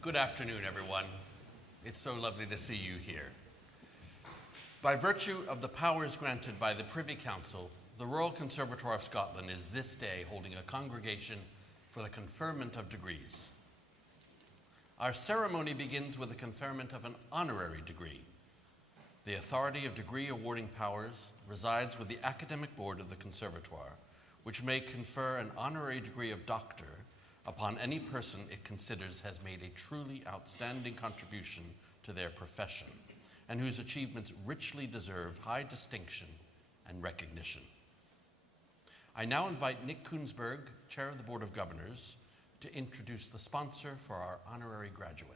Good afternoon, everyone. It's so lovely to see you here. By virtue of the powers granted by the Privy Council, the Royal Conservatoire of Scotland is this day holding a congregation for the conferment of degrees. Our ceremony begins with the conferment of an honorary degree. The authority of degree awarding powers resides with the Academic Board of the Conservatoire, which may confer an honorary degree of doctor upon any person it considers has made a truly outstanding contribution to their profession and whose achievements richly deserve high distinction and recognition. I now invite Nick Koonsberg, Chair of the Board of Governors, to introduce the sponsor for our honorary graduate.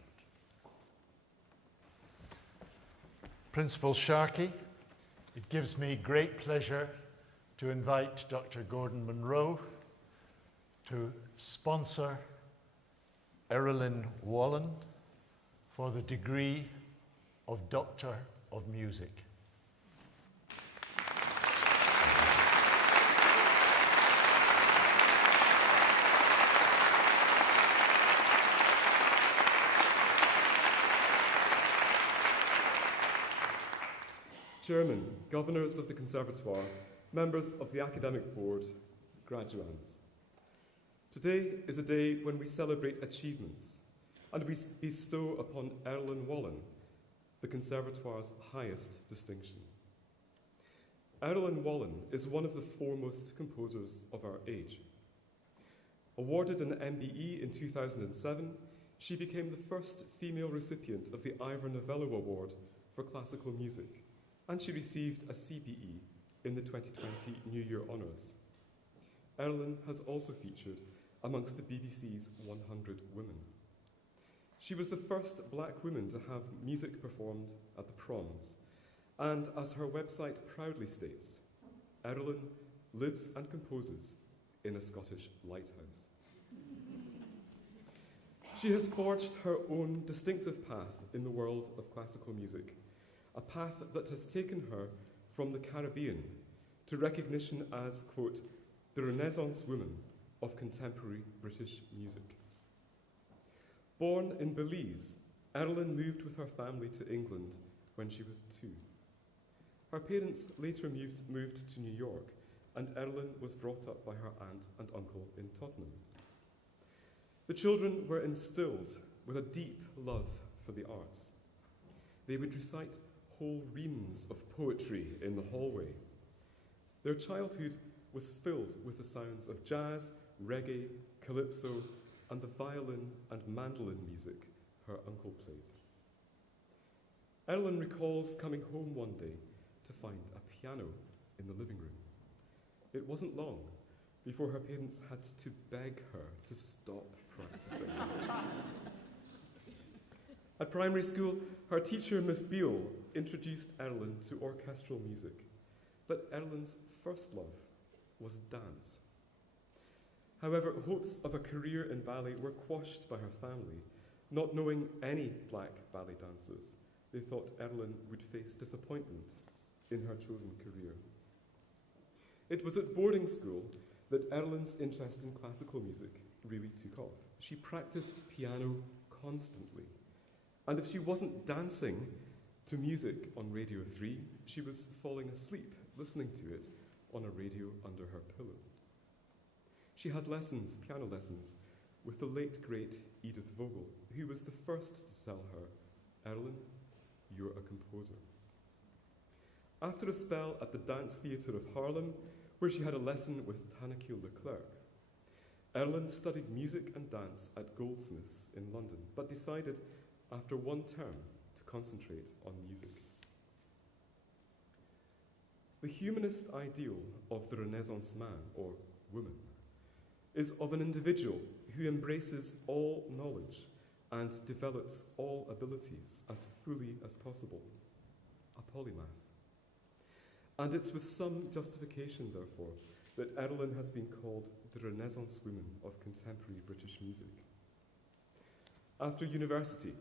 Principal Sharkey, it gives me great pleasure to invite Dr. Gordon Munro to sponsor Erilyn Wallen for the degree of Doctor of Music. Chairman, Governors of the Conservatoire, members of the Academic Board, graduands. Today is a day when we celebrate achievements and we bestow upon Erilyn Wallen the Conservatoire's highest distinction. Erilyn Wallen is one of the foremost composers of our age. Awarded an MBE in 2007, she became the first female recipient of the Ivor Novello Award for Classical Music, and she received a CBE in the 2020 New Year Honours. Erilyn has also featured amongst the BBC's 100 Women. She was the first black woman to have music performed at the Proms, and as her website proudly states, Erilyn lives and composes in a Scottish lighthouse. She has forged her own distinctive path in the world of classical music, a path that has taken her from the Caribbean to recognition as, quote, the Renaissance woman of contemporary British music. Born in Belize, Erilyn moved with her family to England when she was 2. Her parents later moved to New York, and Erilyn was brought up by her aunt and uncle in Tottenham. The children were instilled with a deep love for the arts. They would recite whole reams of poetry in the hallway. Their childhood was filled with the sounds of jazz, reggae, calypso, and the violin and mandolin music her uncle played. Erilyn recalls coming home one day to find a piano in the living room. It wasn't long before her parents had to beg her to stop practicing. At primary school, her teacher, Miss Beale, introduced Erilyn to orchestral music, but Erilyn's first love was dance. However, hopes of a career in ballet were quashed by her family. Not knowing any black ballet dancers, they thought Erilyn would face disappointment in her chosen career. It was at boarding school that Erilyn's interest in classical music really took off. She practiced piano constantly, and if she wasn't dancing to music on Radio 3, she was falling asleep listening to it on a radio under her pillow. She had lessons, piano lessons, with the late, great Edith Vogel, who was the first to tell her, Erilyn, you're a composer. After a spell at the Dance Theatre of Harlem, where she had a lesson with Tanaquil Leclerc, Erilyn studied music and dance at Goldsmiths in London, but decided after one term to concentrate on music. The humanist ideal of the Renaissance man, or woman, is of an individual who embraces all knowledge and develops all abilities as fully as possible, a polymath. And it's with some justification, therefore, that Erilyn has been called the Renaissance woman of contemporary British music. After university,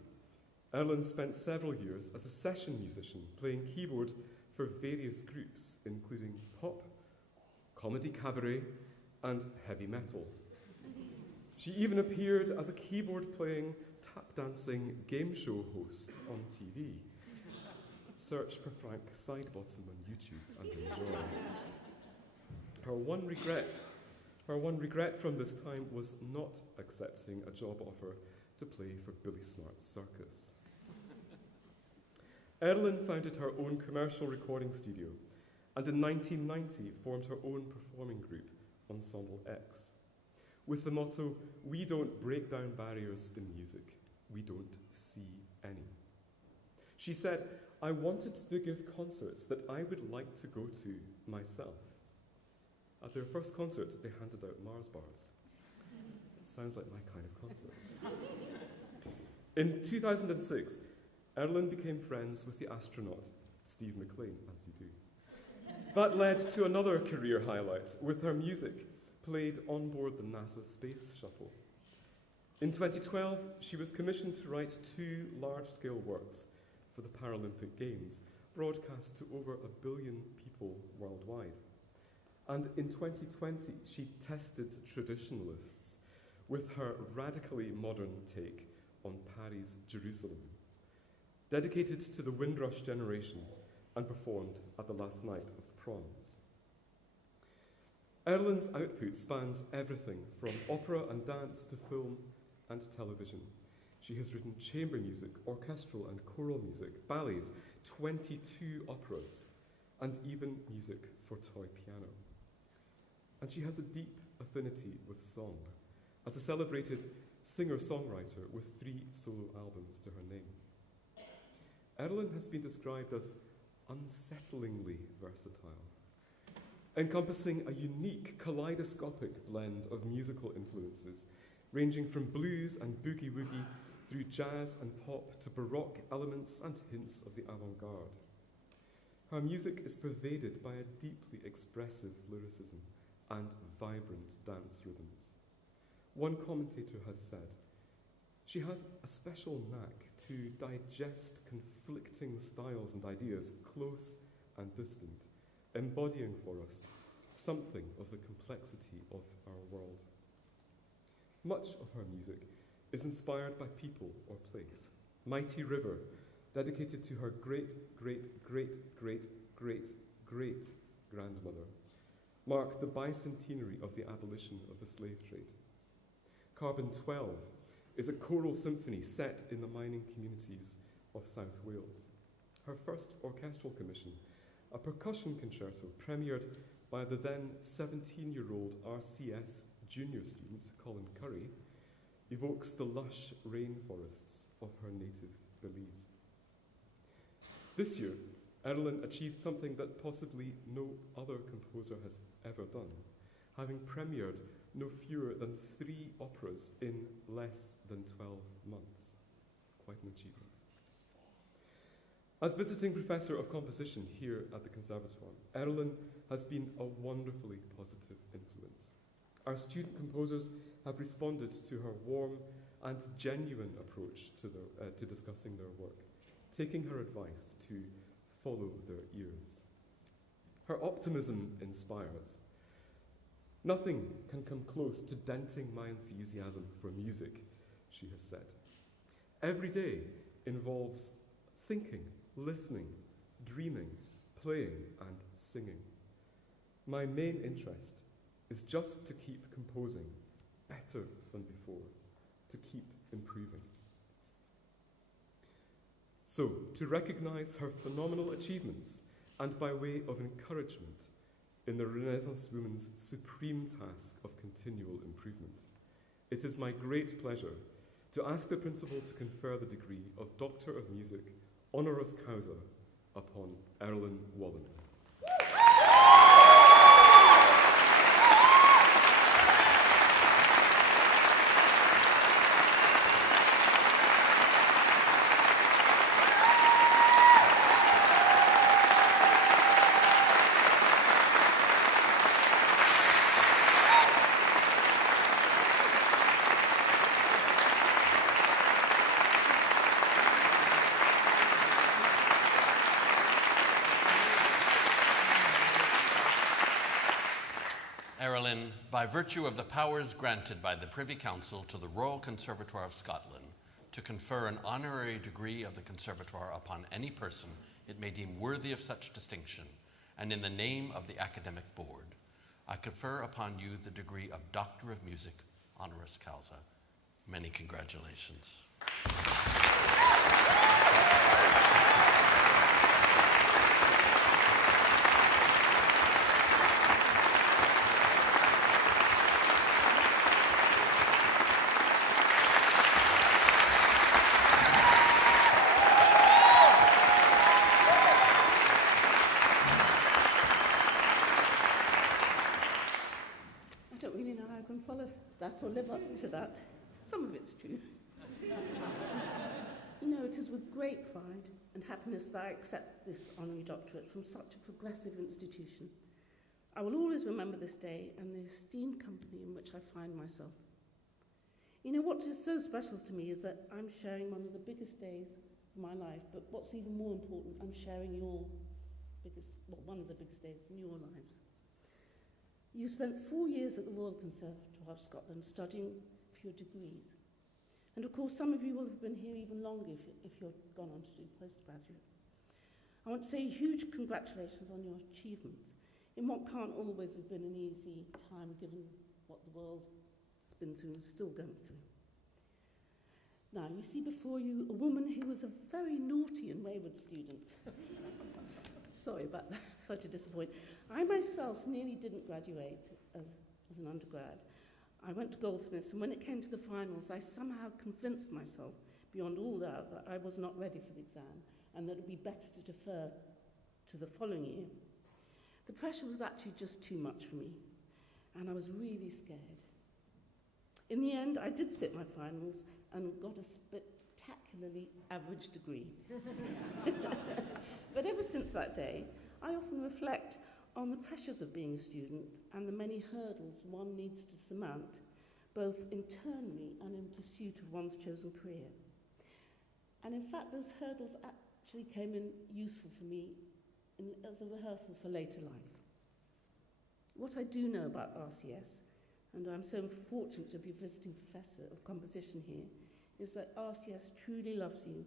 Erilyn spent several years as a session musician, playing keyboard for various groups, including pop, comedy cabaret, and heavy metal. She even appeared as a keyboard-playing tap-dancing game show host on TV. Search for Frank Sidebottom on YouTube and enjoy. Her one regret from this time was not accepting a job offer to play for Billy Smart's circus. Erlyn founded her own commercial recording studio and in 1990 formed her own performing group, Ensemble X, with the motto, "We don't break down barriers in music, we don't see any." She said, "I wanted to give concerts that I would like to go to myself." At their first concert, they handed out Mars bars. It sounds like my kind of concert. In 2006, Erlyn became friends with the astronaut Steve McLean, as you do. That led to another career highlight, with her music played on board the NASA Space Shuttle. In 2012, she was commissioned to write 2 large-scale works for the Paralympic Games, broadcast to over 1 billion people worldwide. And in 2020, she tested traditionalists with her radically modern take on Paris, Jerusalem, dedicated to the Windrush generation and performed at the last night of the proms. Erlyn's output spans everything from opera and dance to film and television. She has written chamber music, orchestral and choral music, ballets, 22 operas, and even music for toy piano. And she has a deep affinity with song, as a celebrated singer-songwriter with 3 solo albums to her name. Erlyn has been described as unsettlingly versatile, encompassing a unique kaleidoscopic blend of musical influences, ranging from blues and boogie-woogie through jazz and pop to baroque elements and hints of the avant-garde. Her music is pervaded by a deeply expressive lyricism and vibrant dance rhythms. One commentator has said, "She has a special knack to digest conflicting styles and ideas, close and distant, embodying for us something of the complexity of our world." Much of her music is inspired by people or place. Mighty River, dedicated to her great-great-great-great-great-grandmother, marked the bicentenary of the abolition of the slave trade. Carbon 12 is a choral symphony set in the mining communities of South Wales. Her first orchestral commission, a percussion concerto premiered by the then 17-year-old RCS junior student, Colin Curry, evokes the lush rainforests of her native Belize. This year, Erlyn achieved something that possibly no other composer has ever done, having premiered no fewer than 3 operas in less than 12 months. Quite an achievement. As visiting professor of composition here at the Conservatoire, Erlyn has been a wonderfully positive influence. Our student composers have responded to her warm and genuine approach to discussing their work, taking her advice to follow their ears. Her optimism inspires. "Nothing can come close to denting my enthusiasm for music," she has said. "Every day involves thinking, listening, dreaming, playing, and singing. My main interest is just to keep composing better than before, to keep improving." So, to recognize her phenomenal achievements and by way of encouragement in the Renaissance woman's supreme task of continual improvement, it is my great pleasure to ask the Principal to confer the degree of Doctor of Music honoris causa upon Erlyn Wallen. By virtue of the powers granted by the Privy Council to the Royal Conservatoire of Scotland, to confer an honorary degree of the Conservatoire upon any person it may deem worthy of such distinction, and in the name of the Academic Board, I confer upon you the degree of Doctor of Music, honoris causa. Many congratulations. That or live up to that. Some of it's true. You know, it is with great pride and happiness that I accept this honorary doctorate from such a progressive institution. I will always remember this day and the esteemed company in which I find myself. You know, what is so special to me is that I'm sharing one of the biggest days of my life, but what's even more important, I'm sharing one of the biggest days in your lives. You spent 4 years at the Royal Conservatoire of Scotland studying for your degrees. And of course, some of you will have been here even longer if you're gone on to do postgraduate. I want to say huge congratulations on your achievements in what can't always have been an easy time given what the world has been through and is still going through. Now, you see before you a woman who was a very naughty and wayward student. Sorry about that, sorry to disappoint. I myself nearly didn't graduate as an undergrad. I went to Goldsmiths, and when it came to the finals, I somehow convinced myself, beyond all doubt, that I was not ready for the exam and that it would be better to defer to the following year. The pressure was actually just too much for me, and I was really scared. In the end, I did sit my finals and got a spectacularly average degree. But ever since that day, I often reflect on the pressures of being a student and the many hurdles one needs to surmount, both internally and in pursuit of one's chosen career. And in fact, those hurdles actually came in useful for me as a rehearsal for later life. What I do know about RCS, and I'm so fortunate to be visiting professor of composition here, is that RCS truly loves you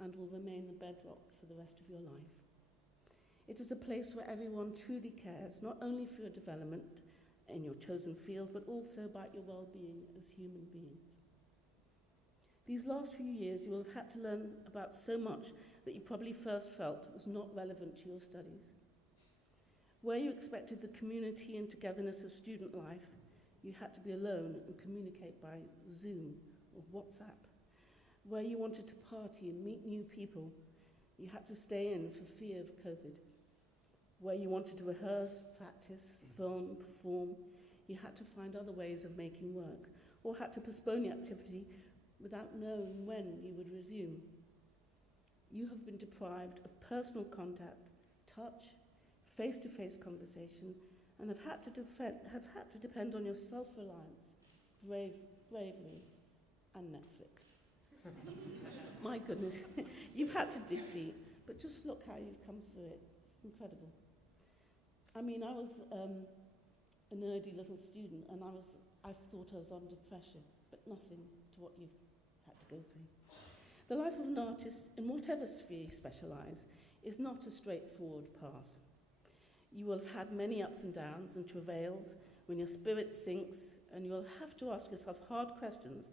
and will remain the bedrock for the rest of your life. It is a place where everyone truly cares, not only for your development in your chosen field, but also about your well-being as human beings. These last few years, you will have had to learn about so much that you probably first felt was not relevant to your studies. Where you expected the community and togetherness of student life, you had to be alone and communicate by Zoom or WhatsApp. Where you wanted to party and meet new people, you had to stay in for fear of COVID. Where you wanted to rehearse, practice, film, perform, you had to find other ways of making work, or had to postpone the activity without knowing when you would resume. You have been deprived of personal contact, touch, face-to-face conversation, and have had to depend on your self-reliance, bravery, and Netflix. My goodness, you've had to dig deep, but just look how you've come through it. It's incredible. I mean, I was a nerdy little student, and I thought I was under pressure, but nothing to what you've had to go through. The life of an artist, in whatever sphere you specialise, is not a straightforward path. You will have had many ups and downs and travails when your spirit sinks, and you will have to ask yourself hard questions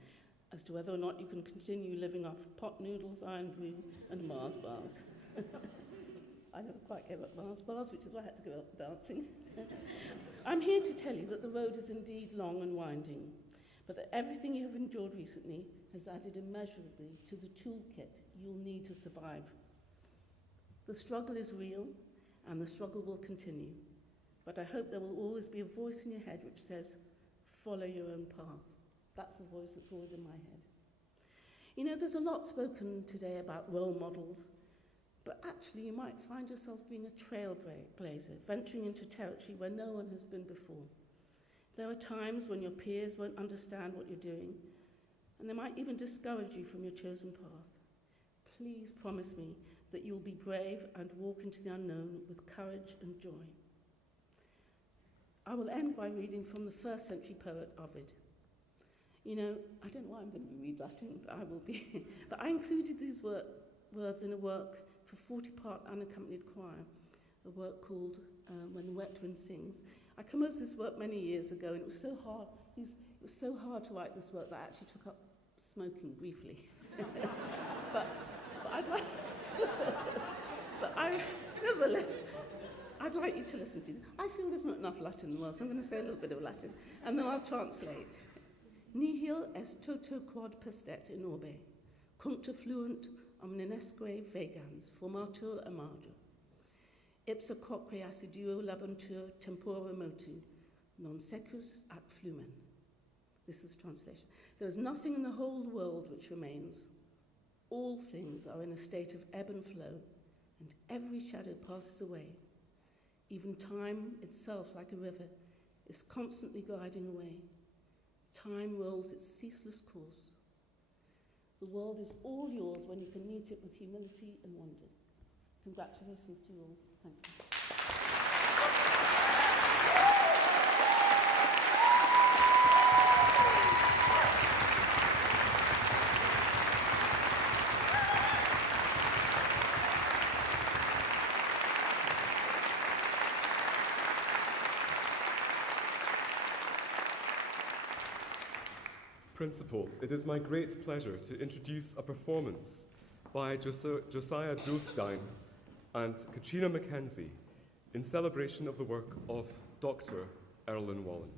as to whether or not you can continue living off pot noodles, iron brew, and Mars bars. I never quite gave up Mars bars, which is why I had to go out dancing. I'm here to tell you that the road is indeed long and winding, but that everything you have endured recently has added immeasurably to the toolkit you'll need to survive. The struggle is real, and the struggle will continue, but I hope there will always be a voice in your head which says, follow your own path. That's the voice that's always in my head. You know, there's a lot spoken today about role models, but actually you might find yourself being a trailblazer, venturing into territory where no one has been before. There are times when your peers won't understand what you're doing, and they might even discourage you from your chosen path. Please promise me that you'll be brave and walk into the unknown with courage and joy. I will end by reading from the 1st century poet Ovid. You know, I don't know why I'm going to read Latin, but I will be. But I included these words in a work for 40-part unaccompanied choir, a work called When the Wet Wind Sings. I composed this work many years ago, and it was so hard. It was so hard to write this work that I actually took up smoking briefly. but I'd like, nevertheless, I'd like you to listen to this. I feel there's not enough Latin in the world, so I'm going to say a little bit of Latin, and then I'll translate. Nihil est toto quod pestet in orbe, cuncta fluent omninesque vegans, formatur amado. Ipsa quoque assiduo labantur tempora motu, non secus at flumen. This is the translation. There is nothing in the whole world which remains. All things are in a state of ebb and flow, and every shadow passes away. Even time itself, like a river, is constantly gliding away. Time rolls its ceaseless course. The world is all yours when you can meet it with humility and wonder. Congratulations to you all. Thank you. Principal, it is my great pleasure to introduce a performance by Josiah Dulstein and Katrina Mackenzie in celebration of the work of Dr. Erlen Wallen.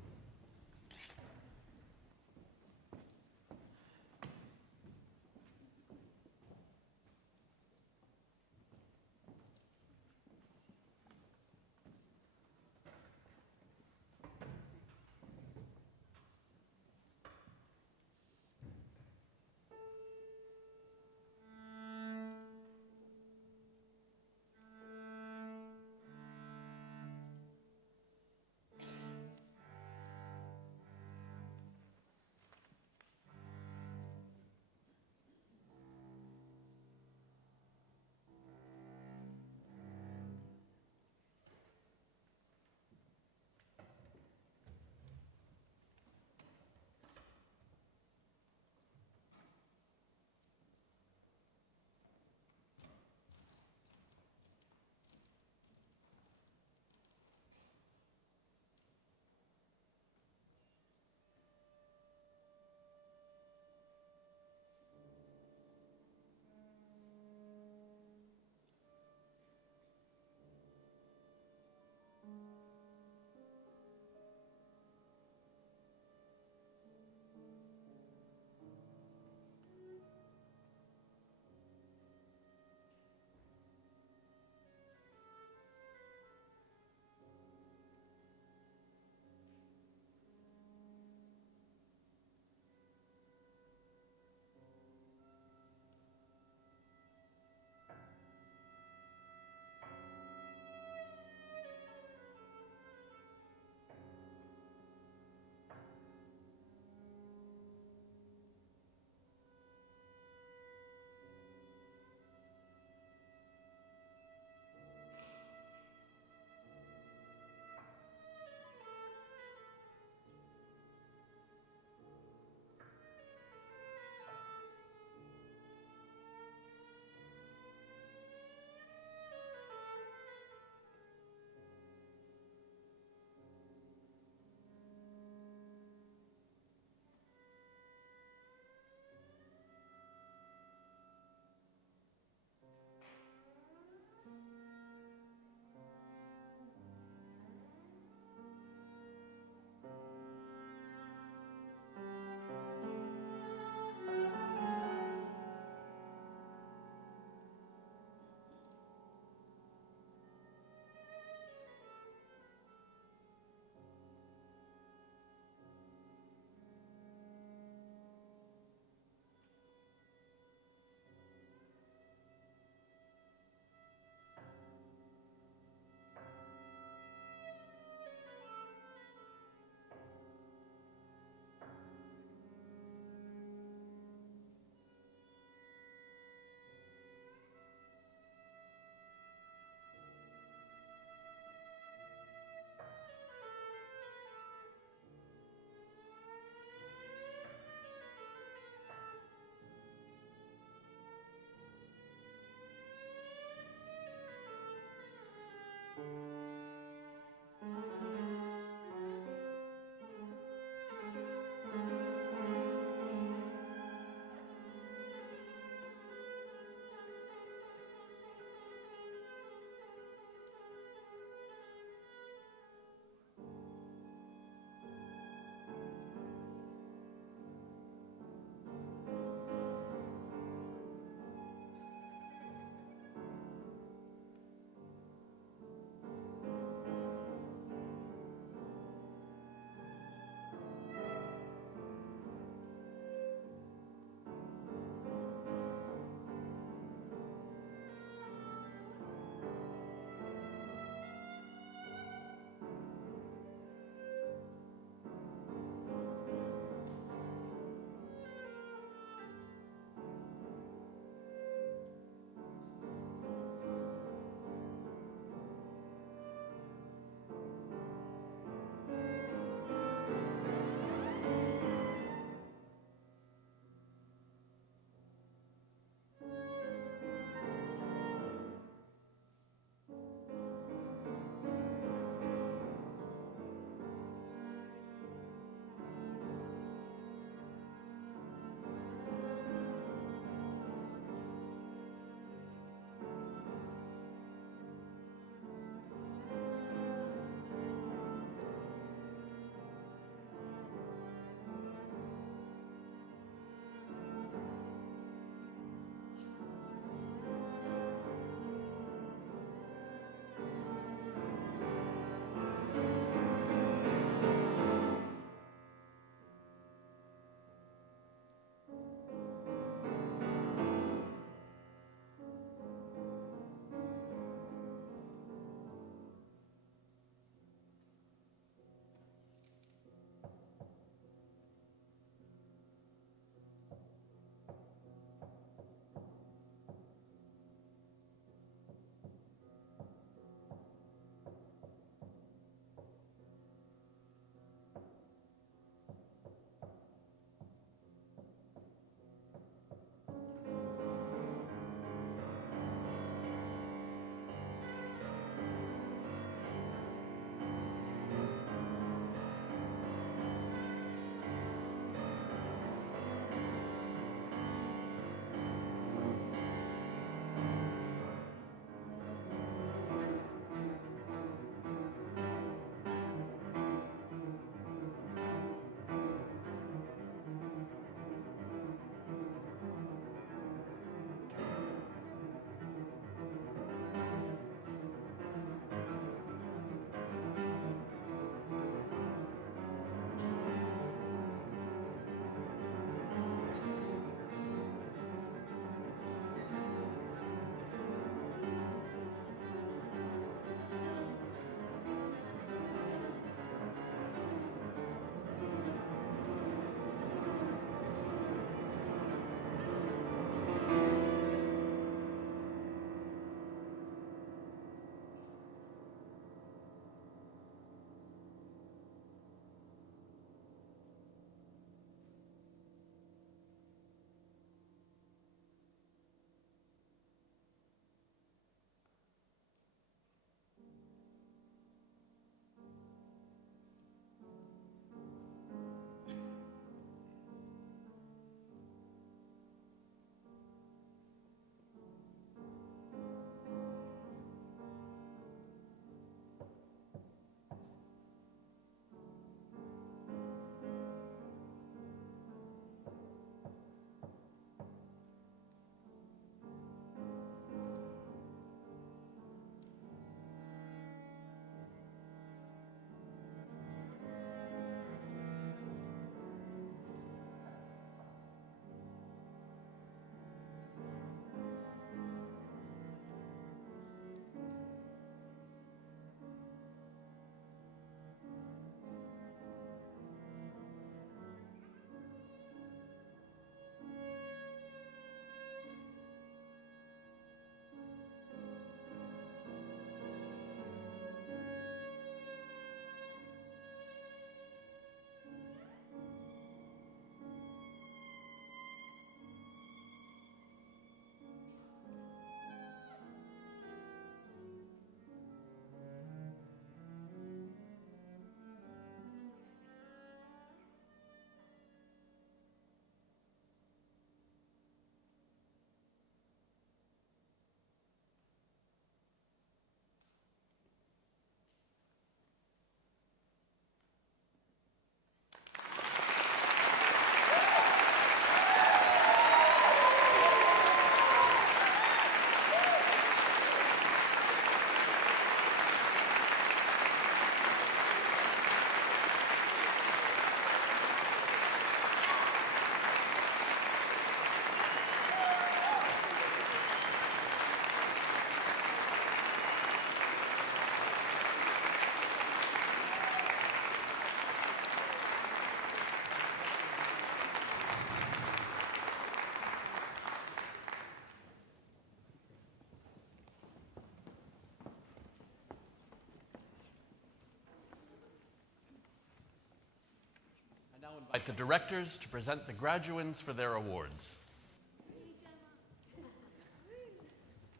invite the directors to present the graduands for their awards.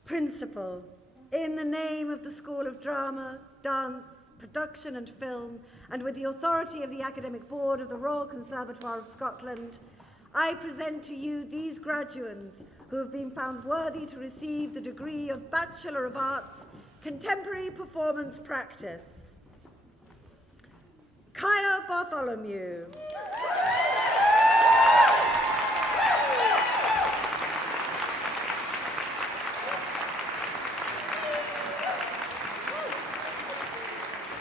Principal, in the name of the School of Drama, Dance, Production and Film, and with the authority of the Academic Board of the Royal Conservatoire of Scotland, I present to you these graduands who have been found worthy to receive the degree of Bachelor of Arts, Contemporary Performance Practice. Kaya Bartholomew.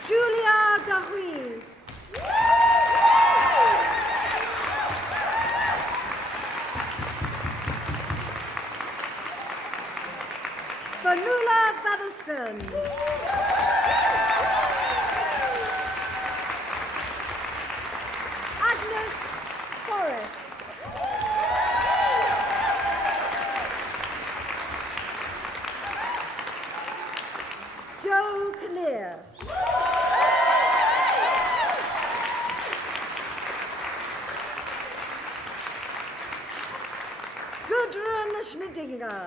Julia Gahui. Fanula Featherston. Agnes Forrest. Joe Kinnear. Gudrun Schmidinger.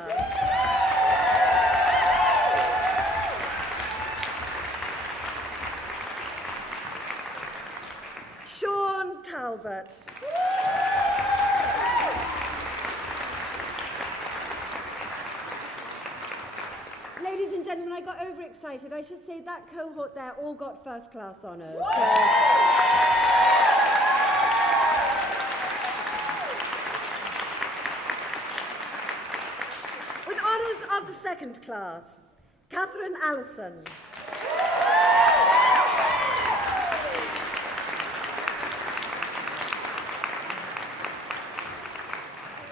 Sean Talbot. Ladies and gentlemen, I got overexcited. I should say that cohort there all got first class honours. With honours of the second class, Catherine Allison.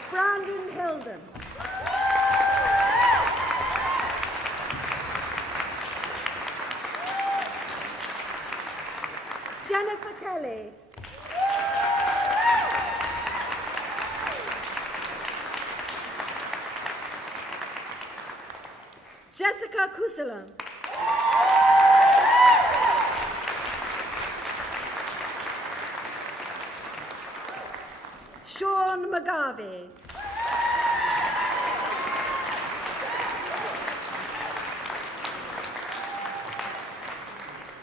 Brandon Hilden. Jennifer Kelly. Jessica Kusalan. Sean McGarvey.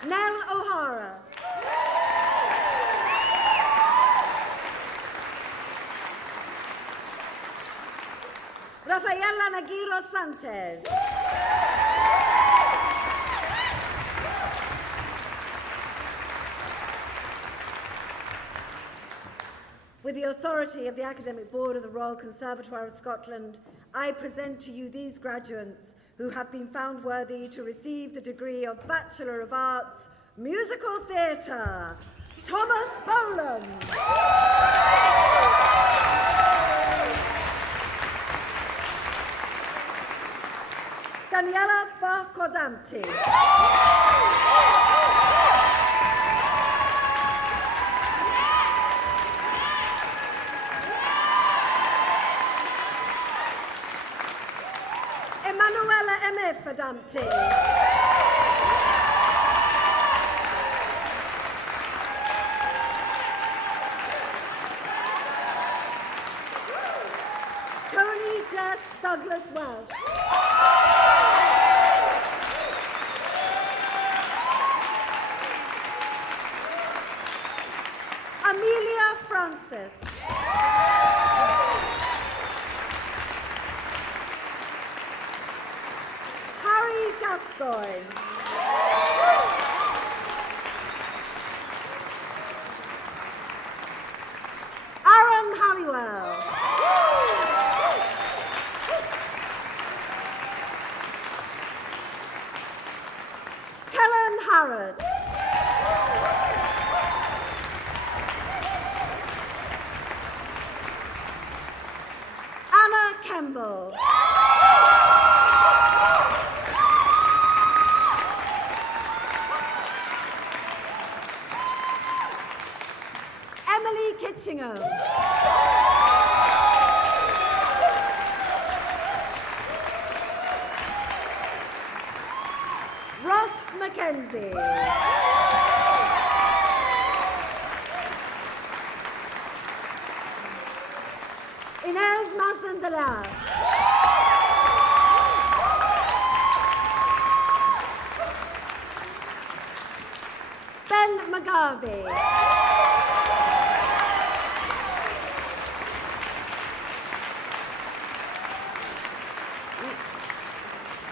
Nell O'Hara. Rafaela Nagiro Santos. With the authority of the Academic Board of the Royal Conservatoire of Scotland, I present to you these graduates who have been found worthy to receive the degree of Bachelor of Arts, Musical Theatre. Thomas Bolam. Daniela Farcodanti. Emanuela M. Fadamti. Tony Jess Douglas Welsh. Amelia Francis. Harry Gascoigne. Aaron Halliwell. Kellen Harrod. Anna Campbell. Emily Kitchingham. Ross Mackenzie. Inez Masnandala. Ben McGarvey.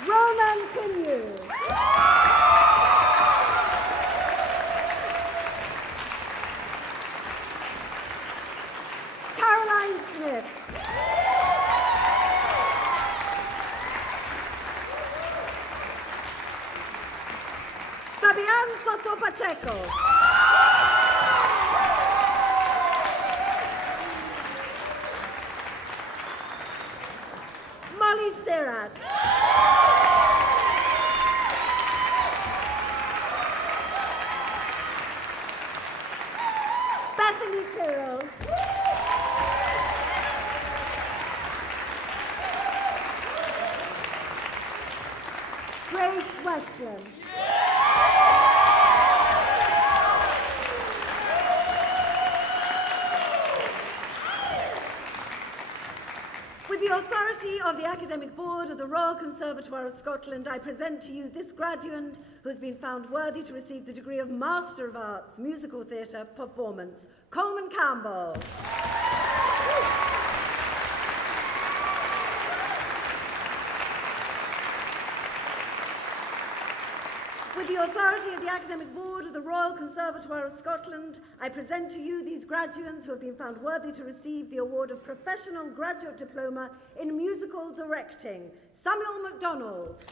Ronan Pinyu. Caroline Smith. Fabian Soto Pacheco. Molly Sterat. Bethany Tyrrell. Grace Westland. With the authority of the Academic Board of the Royal Conservatoire of Scotland, I present to you this graduate who has been found worthy to receive the degree of Master of Arts, Musical Theatre Performance, Coleman Campbell. With the authority of the Academic Board of the Royal Conservatoire of Scotland, I present to you these graduates who have been found worthy to receive the award of Professional Graduate Diploma in Musical Directing. Samuel MacDonald.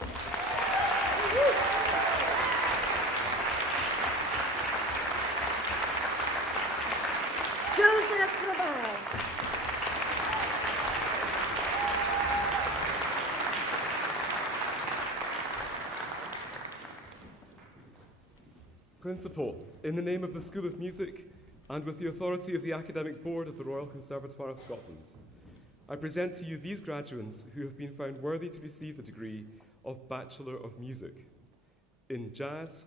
Joseph Ravel. Principal, in the name of the School of Music and with the authority of the Academic Board of the Royal Conservatoire of Scotland, I present to you these graduates who have been found worthy to receive the degree of Bachelor of Music. In Jazz,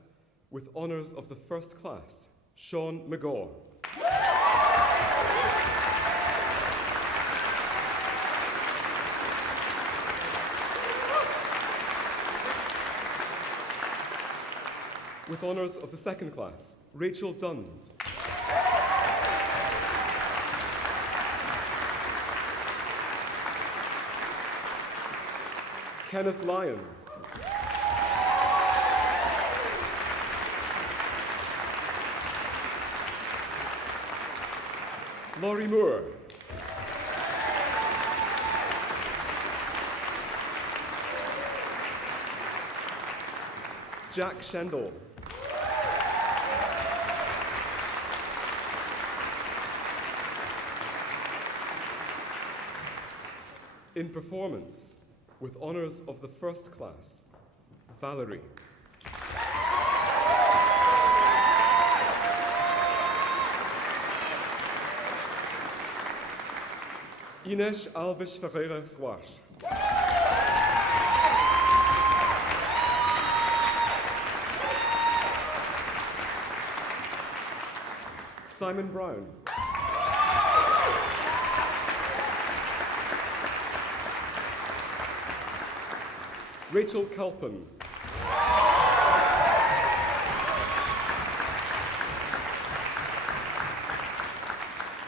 with honours of the first class, Sean McGaw. With honours of the second class, Rachel Duns. Kenneth Lyons. Laurie Moore. Jack Shendall. In performance, with honours of the first class, Valerie. Ines Alves Ferreira Soares. Simon Brown. Rachel Kalpin.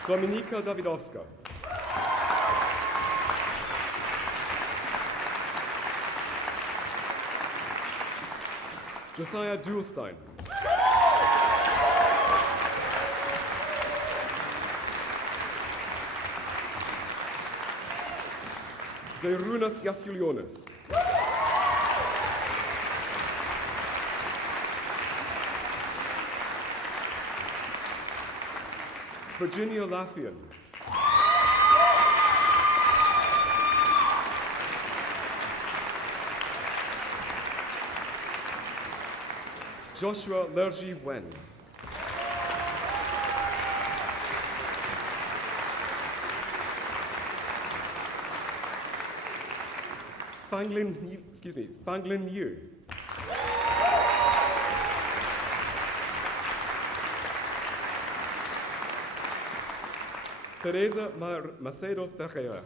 Dominika Dawidowska. Josiah Duhlstein. Deirunas Jaskilionis. Virginia Laffian. Joshua Lergy Wen. Fanglin Yu. Teresa Macedo Ferreira.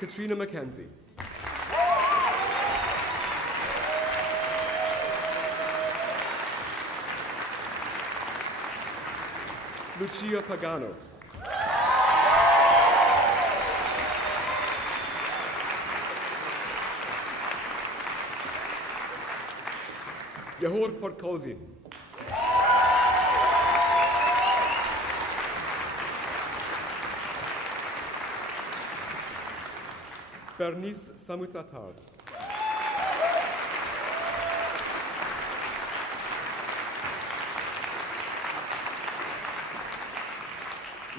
Katrina Mackenzie. Lucia Pagano. Yahor Porkozin. Bernice Samutatar.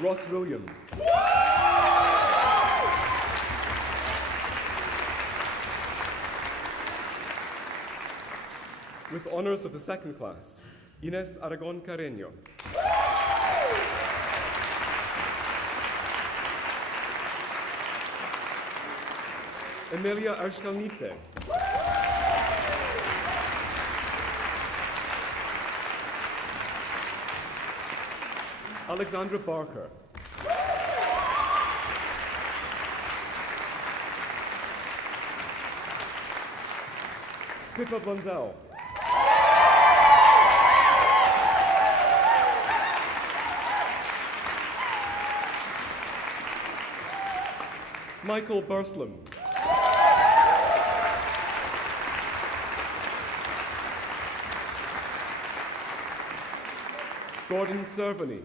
Ross Williams. With honors of the second class, Ines Aragon Carreño. Emilia Arshkalnite. Alexandra Barker. Pippa Blundell. Michael Burslem. Gordon Cerveny.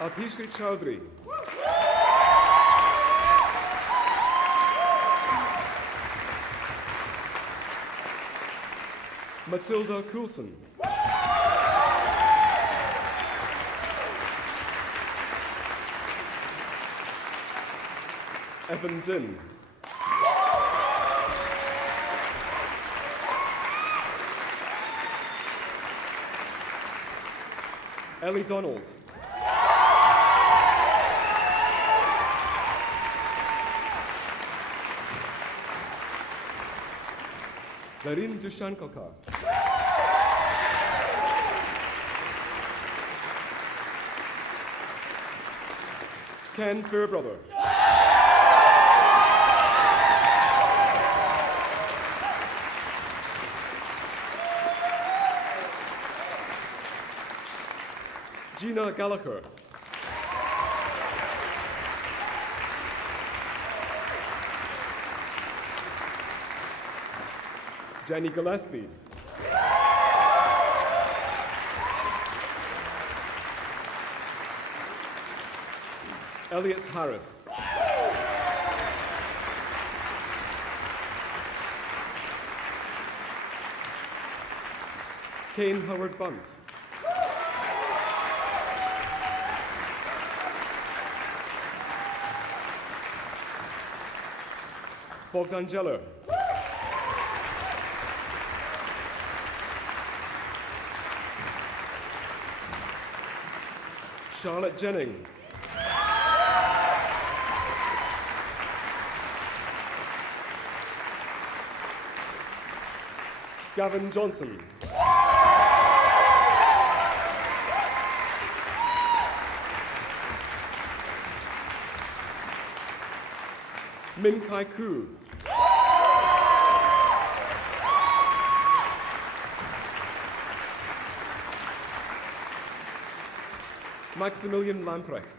Abhishri Chowdhury. Matilda Coulton. Evan Din. Ellie Donald. Darin Dushankoka. Ken Fairbrother. Gina Gallagher. Jenny Gillespie. Elliot Harris. Kane Howard Bunt. Bogdan Jeller. Charlotte Jennings. Gavin Johnson. Min Kai Ku. Maximilian Lamprecht.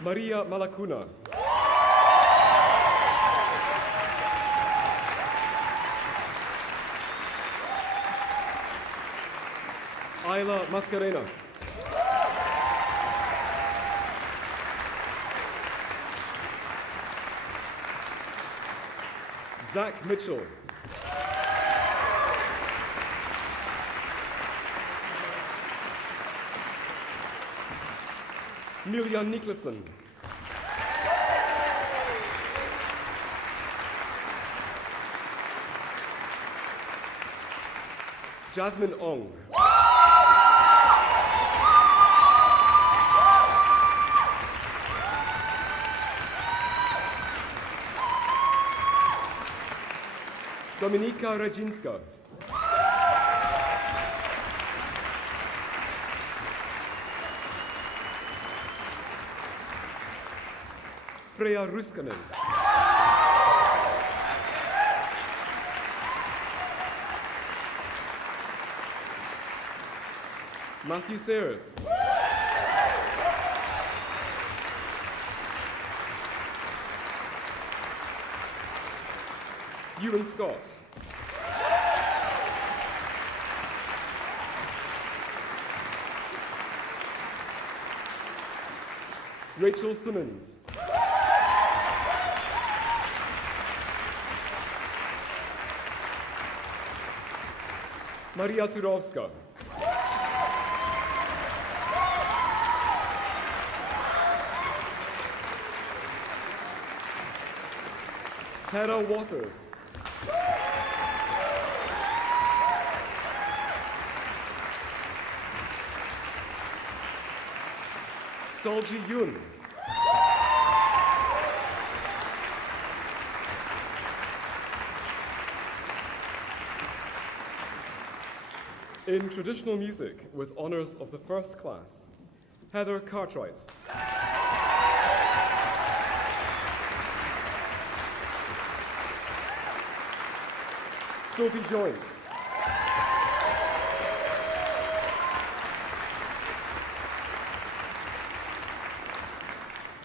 Maria Malacuna. Ayla Mascarenas. Zach Mitchell. Miljan Niklason. Jasmine Ong. Dominika Rajinska. Freya Ruskanen. Matthew Sayers. Ewan Scott. Rachel Simmons. Maria Turowska. Tara Waters. Solji Yun. In traditional music, with honours of the first class, Heather Cartwright. Sophie Joint.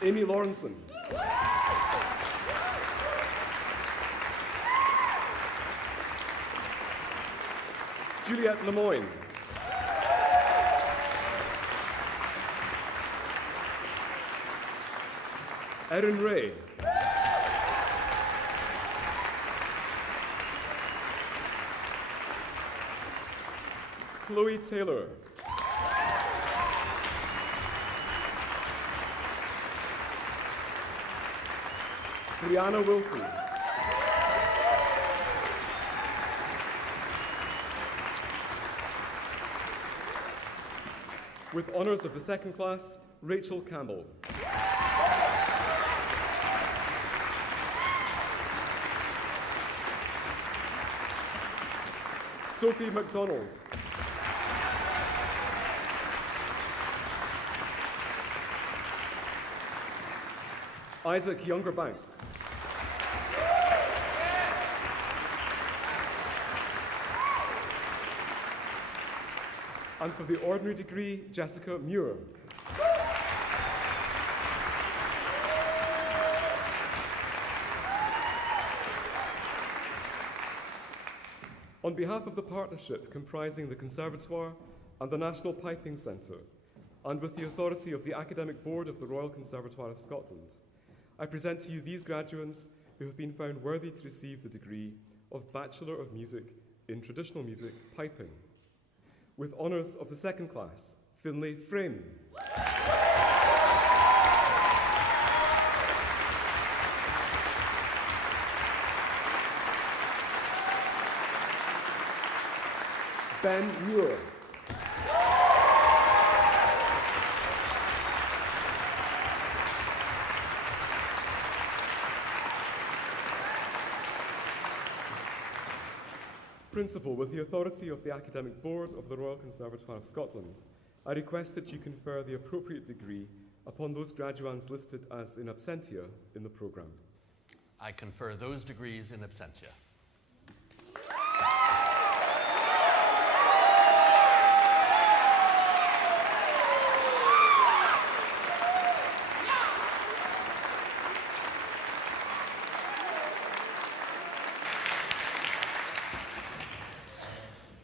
Amy Lawrenson. Juliette Lemoyne. Erin Ray. Chloe Taylor. Brianna Wilson. With honours of the second class, Rachel Campbell. Sophie MacDonald. Isaac Younger-Banks. And for the ordinary degree, Jessica Muir. On behalf of the partnership comprising the Conservatoire and the National Piping Centre, and with the authority of the Academic Board of the Royal Conservatoire of Scotland, I present to you these graduates who have been found worthy to receive the degree of Bachelor of Music in Traditional Music Piping. With honours of the second class, Finlay Frame. Ben Muir. Principal, with the authority of the Academic Board of the Royal Conservatoire of Scotland, I request that you confer the appropriate degree upon those graduands listed as in absentia in the programme. I confer those degrees in absentia.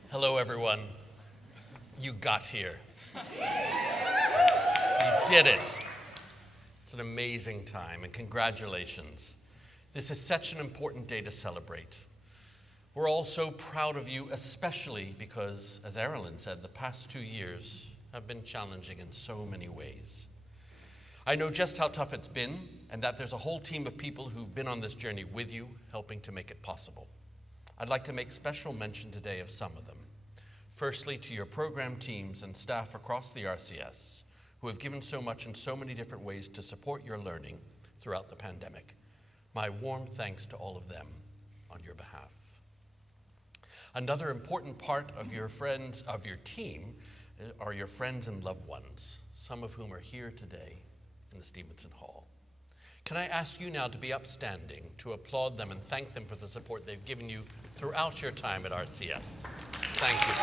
Hello, everyone. You got here. You did it. It's an amazing time, and congratulations. This is such an important day to celebrate. We're all so proud of you, especially because, as Erilyn said, the past 2 years have been challenging in so many ways. I know just how tough it's been, and that there's a whole team of people who've been on this journey with you, helping to make it possible. I'd like to make special mention today of some of them. Firstly, to your program teams and staff across the RCS who have given so much in so many different ways to support your learning throughout the pandemic. My warm thanks to all of them on your behalf. Another important part of your team are your friends and loved ones, some of whom are here today in the Stevenson Hall. Can I ask you now to be upstanding, to applaud them and thank them for the support they've given you throughout your time at RCS. Thank you.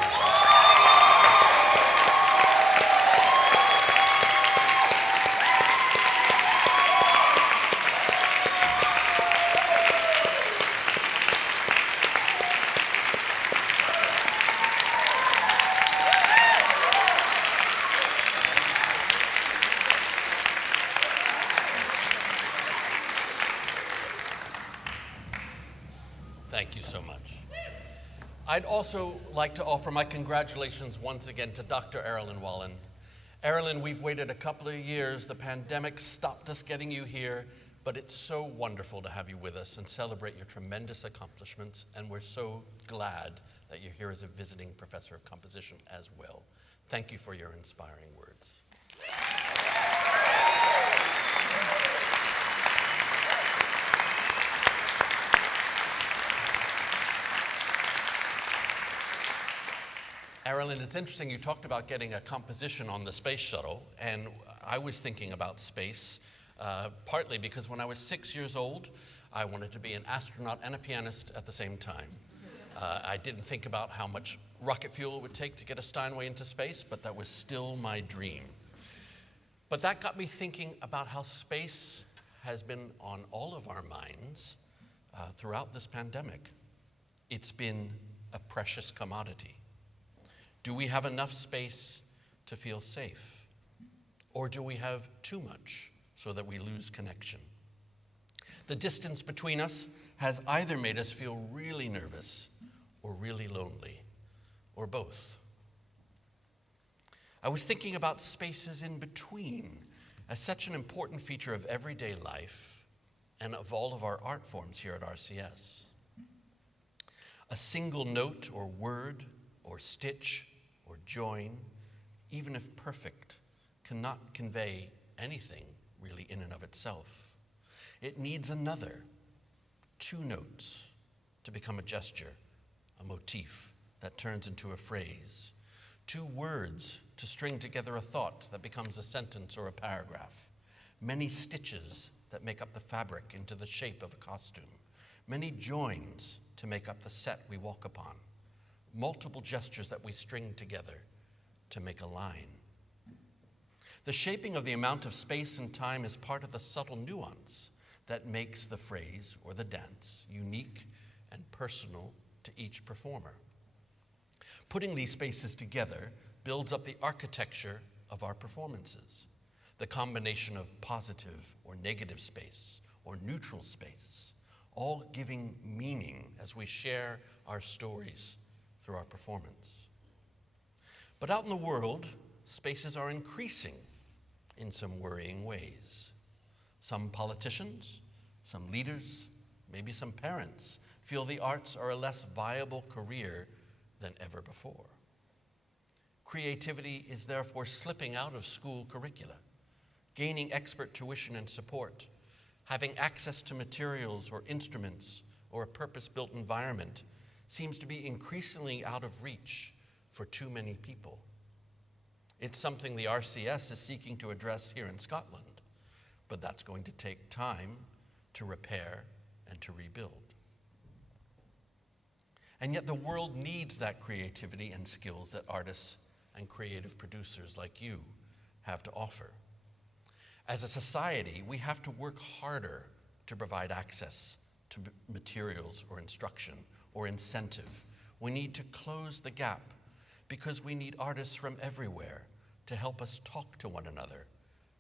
Thank you so much. I'd also like to offer my congratulations once again to Dr. Erilyn Wallen. Erilyn, we've waited a couple of years. The pandemic stopped us getting you here, but it's so wonderful to have you with us and celebrate your tremendous accomplishments, and we're so glad that you're here as a visiting professor of composition as well. Thank you for your inspiring words. Erilyn, it's interesting you talked about getting a composition on the space shuttle, and I was thinking about space, partly because when I was 6 years old, I wanted to be an astronaut and a pianist at the same time. I didn't think about how much rocket fuel it would take to get a Steinway into space, but that was still my dream. But that got me thinking about how space has been on all of our minds throughout this pandemic. It's been a precious commodity. Do we have enough space to feel safe? Or do we have too much so that we lose connection? The distance between us has either made us feel really nervous or really lonely, or both. I was thinking about spaces in between as such an important feature of everyday life and of all of our art forms here at RCS. A single note or word or stitch or join, even if perfect, cannot convey anything really in and of itself. It needs another, two notes to become a gesture, a motif that turns into a phrase, two words to string together a thought that becomes a sentence or a paragraph, many stitches that make up the fabric into the shape of a costume, many joins to make up the set we walk upon, multiple gestures that we string together to make a line. The shaping of the amount of space and time is part of the subtle nuance that makes the phrase or the dance unique and personal to each performer. Putting these spaces together builds up the architecture of our performances, the combination of positive or negative space or neutral space, all giving meaning as we share our stories through our performance. But out in the world, spaces are increasing in some worrying ways. Some politicians, some leaders, maybe some parents feel the arts are a less viable career than ever before. Creativity is therefore slipping out of school curricula. Gaining expert tuition and support, having access to materials or instruments or a purpose-built environment seems to be increasingly out of reach for too many people. It's something the RCS is seeking to address here in Scotland, but that's going to take time to repair and to rebuild. And yet the world needs that creativity and skills that artists and creative producers like you have to offer. As a society, we have to work harder to provide access to materials or instruction or incentive. We need to close the gap because we need artists from everywhere to help us talk to one another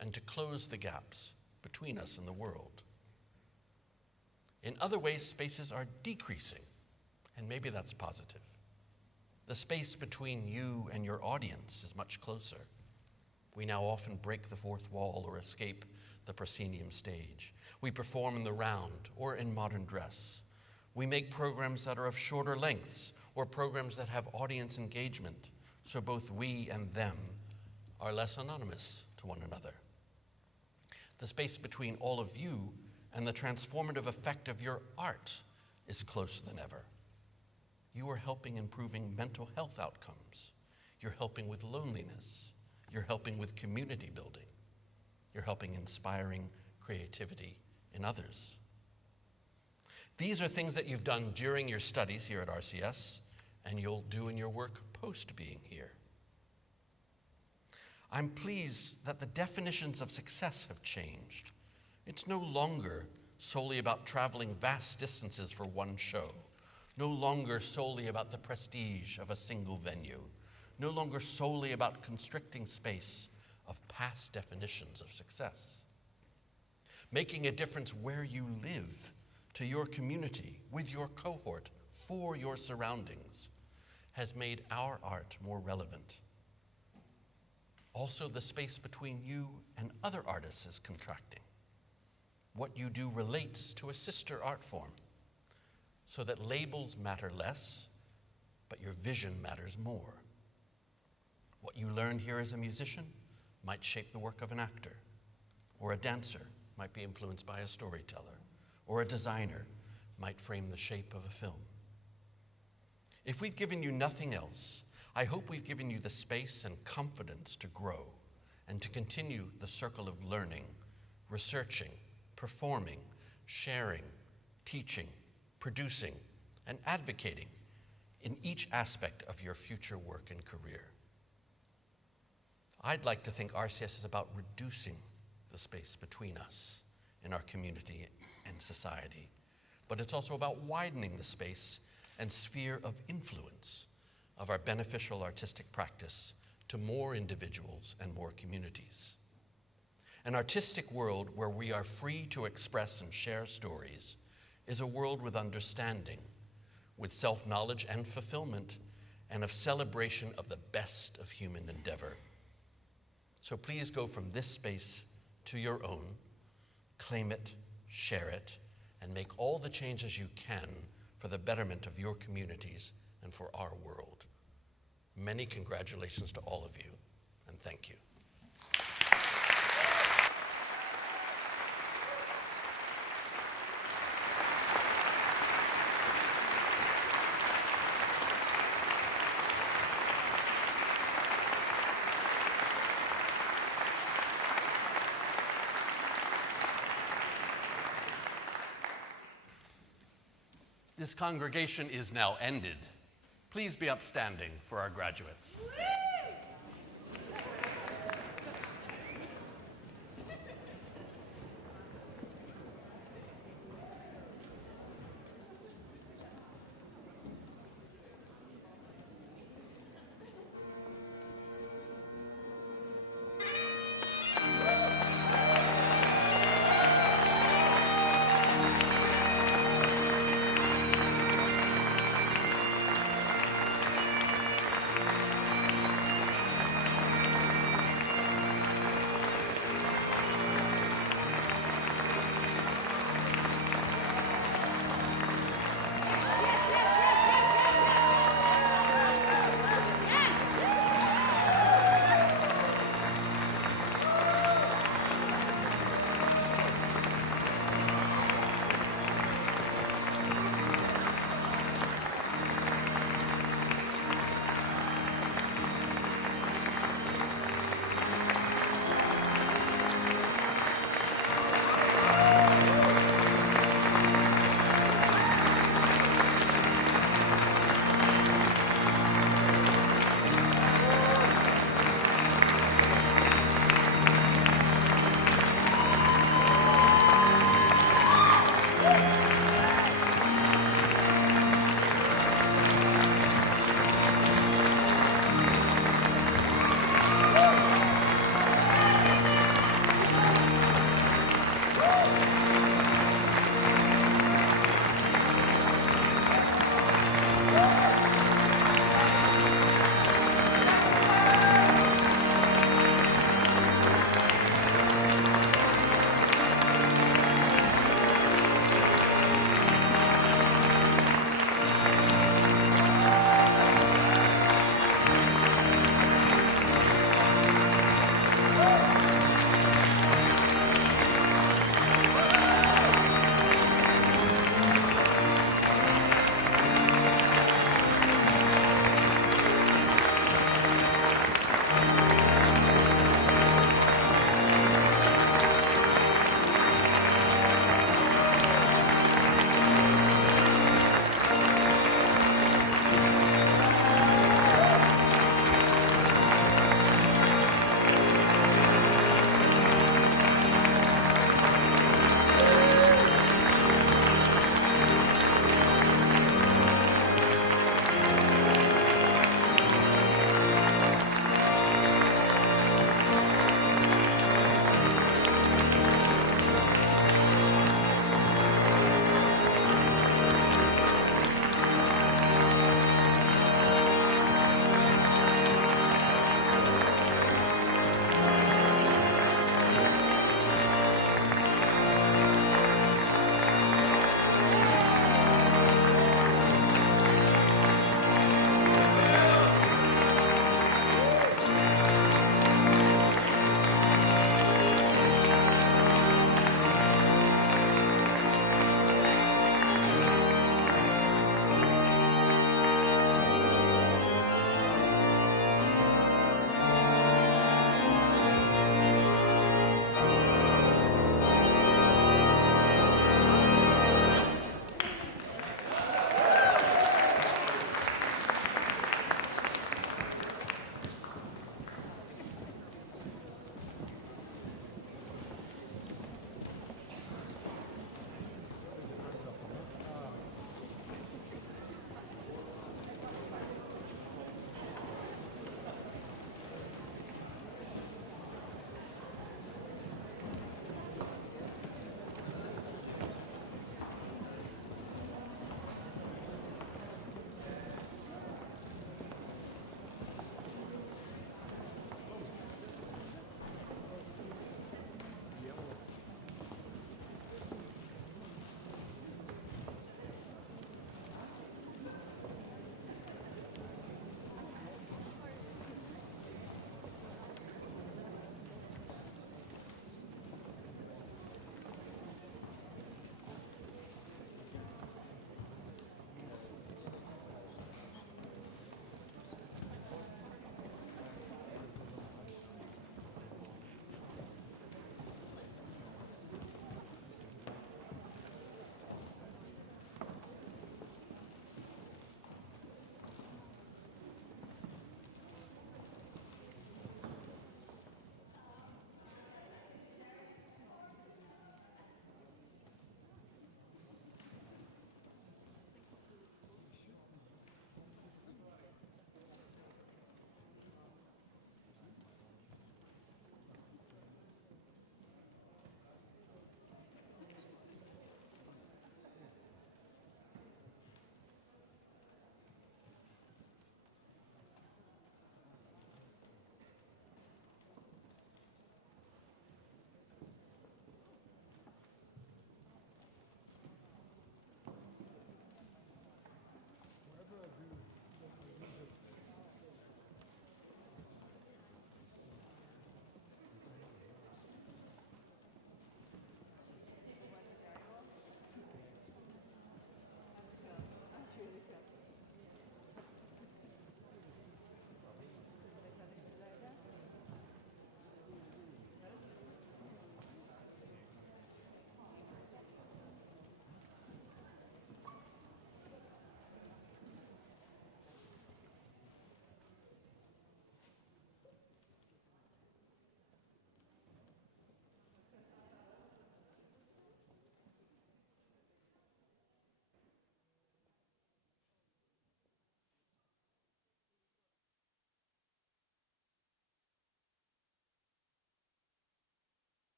and to close the gaps between us and the world. In other ways, spaces are decreasing, and maybe that's positive. The space between you and your audience is much closer. We now often break the fourth wall or escape the proscenium stage. We perform in the round or in modern dress. We make programs that are of shorter lengths or programs that have audience engagement, so both we and them are less anonymous to one another. The space between all of you and the transformative effect of your art is closer than ever. You are helping improving mental health outcomes. You're helping with loneliness. You're helping with community building. You're helping inspiring creativity in others. These are things that you've done during your studies here at RCS, and you'll do in your work post being here. I'm pleased that the definitions of success have changed. It's no longer solely about traveling vast distances for one show, no longer solely about the prestige of a single venue, no longer solely about constricting space of past definitions of success. Making a difference where you live, to your community, with your cohort, for your surroundings, has made our art more relevant. Also, the space between you and other artists is contracting. What you do relates to a sister art form, so that labels matter less, but your vision matters more. What you learn here as a musician might shape the work of an actor, or a dancer might be influenced by a storyteller, or a designer might frame the shape of a film. If we've given you nothing else, I hope we've given you the space and confidence to grow and to continue the circle of learning, researching, performing, sharing, teaching, producing, and advocating in each aspect of your future work and career. I'd like to think RCS is about reducing the space between us in our community and society, but it's also about widening the space and sphere of influence of our beneficial artistic practice to more individuals and more communities. An artistic world where we are free to express and share stories is a world with understanding, with self-knowledge and fulfillment, and of celebration of the best of human endeavor. So please go from this space to your own, claim it, share it, and make all the changes you can for the betterment of your communities and for our world. Many congratulations to all of you, and thank you. This congregation is now ended. Please be upstanding for our graduates.